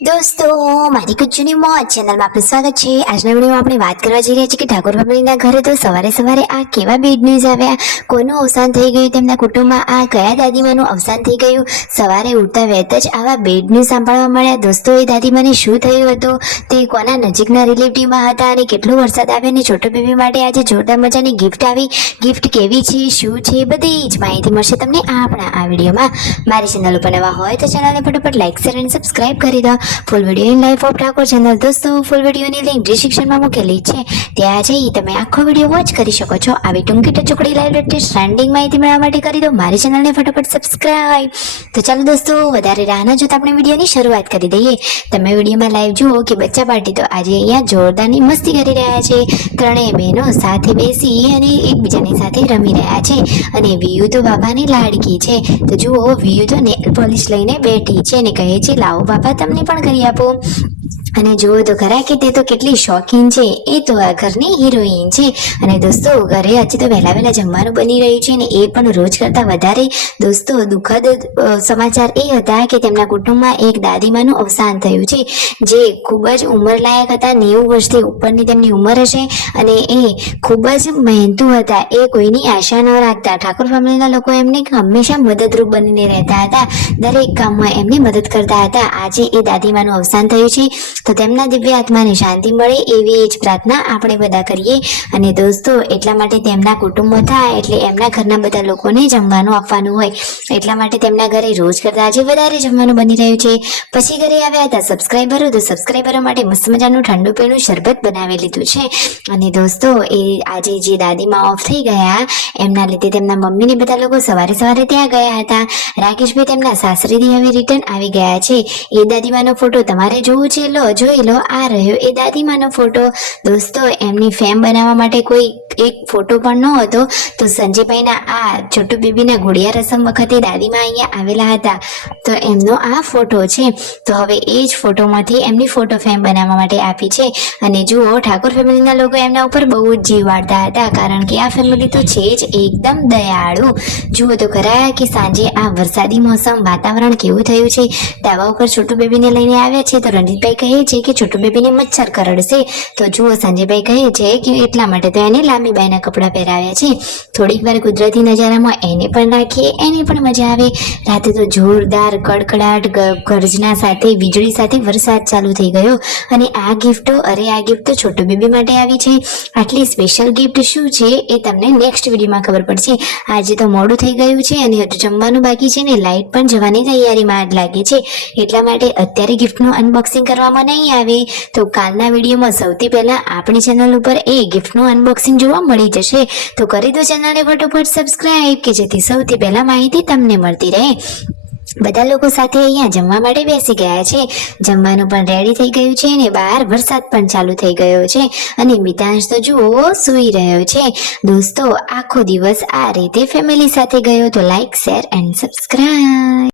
દોસ્તો, મારી કુચુની મોજ ચેનલમાં આપનું સ્વાગત છે। આજના વિડીયોમાં આપણે વાત કરવા જઈ રહ્યા છીએ કે ઠાકોર ફેમિલીના ઘરે તો સવારે સવારે આ કેવા બેડ ન્યૂઝ આવ્યા, કોનું અવસાન થઈ ગયું, તેમના કુટુંબમાં આ કયા દાદીમાનું અવસાન થઈ ગયું। સવારે ઉઠતા વેત જ આવા બેડ ન્યૂઝ સાંભળવા મળ્યા। દોસ્તો, એ દાદીમાને શું થયું હતું, તે કોના નજીકના રિલેટિવમાં હતા અને કેટલો વરસાદ આવ્યો અને છોટો બેબી માટે આજે જોરદાર મજાની ગિફ્ટ આવી। ગિફ્ટ કેવી છે, શું છે, બધી જ માહિતી મળશે તમને આપણા આ વિડીયોમાં। મારી ચેનલ ઉપર નવા હોય તો ચેનલને ફટાફટ લાઈક શેર અને સબસ્ક્રાઇબ કરી દો। Full video in life of Thakor channel દોસ્તો, ફૂલ વિડીયોની લિંક ડિસ્ક્રિપ્શનમાં મૂકેલી છે, ત્યાં જઈ તમે આખો વિડીયો વોચ કરી શકો છો। આવી ટૂંકી ટચુકડી લાઈવ લેટેસ્ટ ટ્રેન્ડિંગ માહિતી મેળવવા માટે કરી દો મારી ચેનલને ફટાફટ સબસ્ક્રાઇબ। તો ચાલો દોસ્તો, વધારે રાહ ન જોતા આપણે વિડીયોની શરૂઆત કરી દઈએ। તમે વિડીયોમાં લાઈવ જુઓ કે બચ્ચા પાર્ટી તો આજે અહીંયા જોરદારની મસ્તી કરી રહ્યા છે। ત્રણેય બહેનો સાથે બેસી અને એકબીજાની સાથે રમી રહ્યા છે અને વિયુ તો બાબાની લાડકી છે। તો જુઓ, વિયુ તો નેલ પોલિશ લઈને બેઠી છે અને કહે છે, લાવો બાબા તમને પણ કરી આપો। અને જુઓ તો ખરા કે તે તો કેટલી શોખીન છે, એ તો આ ઘરની હિરોઈન છે। અને દોસ્તો, ઘરે આજે તો વહેલા વહેલા જમવાનું બની રહ્યું છે અને એ પણ રોજ કરતાં વધારે દોસ્તો દુઃખદ સમાચાર એ હતા કે તેમના કુટુંબમાં એક દાદીમાનું અવસાન થયું છે, જે ખૂબ જ ઉંમરલાયક હતા। 90 વર્ષથી ઉપરની તેમની ઉંમર હશે અને એ ખૂબ જ મહેનતુ હતા, એ કોઈની આશા ન રાખતા। ઠાકોર ફેમિલીના લોકો એમને હંમેશા મદદરૂપ બનીને રહેતા હતા, દરેક કામમાં એમને મદદ કરતા હતા। આજે એ દાદીમાનું અવસાન થયું છે તો તેમના દિવ્ય આત્માને શાંતિ મળે એવી જ પ્રાર્થના આપણે બધા કરીએ। અને દોસ્તો, એટલા માટે તેમના કુટુંબો થાય એટલે એમના ઘરના બધા લોકોને જમવાનું આપવાનું હોય, એટલા માટે તેમના ઘરે રોજ કરતા આજે વધારે જમવાનું બની રહ્યું છે। પછી ઘરે આવ્યા હતા સબસ્ક્રાઈબરો, તો સબસ્ક્રાઈબરો માટે મસ્ત મજાનું ઠંડુ પીણું શરબત બનાવી લીધું છે। અને દોસ્તો, એ આજે જે દાદીમાં ઓફ થઈ ગયા એમના લીધે તેમના મમ્મીને બધા લોકો સવારે સવારે ત્યાં ગયા હતા। રાકેશભાઈ તેમના સાસરીથી હવે રિટર્ન આવી ગયા છે। એ દાદીમાનો ફોટો તમારે જોવું છે, લો જોઈ લો, આ રહ્યો એ દાદીમાનો ફોટો। દોસ્તો, એમની ફેમ બનાવવા માટે કોઈ એક ફોટો પણ ન હતો તો સંજયભાઈના આ છોટુ બેબીના ઘોડિયા રસમ વખતે દાદીમા અહીંયા આવેલા હતા તો એમનો આ ફોટો છે। તો હવે એ જ ફોટોમાંથી એમની ફોટો ફેમ બનાવવા માટે આપી છે। અને જુઓ, ઠાકોર ફેમિલીના લોકો એમના ઉપર બહુ જ જીવ વાળતા હતા, કારણ કે આ ફેમિલી તો છે જ એકદમ દયાળુ। જુઓ તો ખરા કે સાંજે આ વરસાદી મોસમ વાતાવરણ કેવું થયું છે। ધાબા ઉપર છોટુ બેબીને લઈને આવ્યા છે તો રણજીતભાઈ કહે છે કે છોટુ બેબીને મચ્છર કરડશે, તો જુઓ સંજયભાઈ કહે છે કે એટલા માટે તો એને લાંબી બાઈના કપડાં પહેરાવ્યા છે, થોડીક વાર કુદરતી નજારામાં એને પણ રાખીએ, એને પણ મજા આવે। રાતે તો જોરદાર કડકડાટ ગર્જના સાથે વીજળી સાથે વરસાદ ચાલુ થઈ ગયો અને આ ગિફ્ટો, અરે આ ગિફ્ટ તો છોટુ બેબી માટે આવી છે। આટલી સ્પેશિયલ ગિફ્ટ શું છે એ તમને નેક્સ્ટ વિડીયોમાં ખબર પડશે। આજે તો મોડું થઈ ગયું છે અને હજુ જમવાનું બાકી છે ને લાઇટ પણ જવાની તૈયારીમાં જ લાગે છે, એટલા માટે અત્યારે ગિફ્ટનું અનબોક્સિંગ કરવામાં નહીં આવે તો કાલના વિડીયોમાં સૌથી પહેલા આપણી ચેનલ ઉપર એ ગિફ્ટનું અનબોક્સિંગ જોવા મળી જશે। તો કરી દો ચેનલને ફટોફટ સબસ્ક્રાઇબ કે જેથી સૌથી પહેલા માહિતી તમને મળતી રહે। બધા લોકો સાથે અહીંયા જમવા માટે બેસી ગયા છે, જમવાનું પણ રેડી થઈ ગયું છે અને બહાર વરસાદ પણ ચાલુ થઈ ગયો છે અને મિતાંશ તો જુઓ સૂઈ રહ્યો છે। દોસ્તો, આખો દિવસ આ રીતે ફેમિલી સાથે ગયો તો લાઈક શેર એન્ડ સબસ્ક્રાઇબ।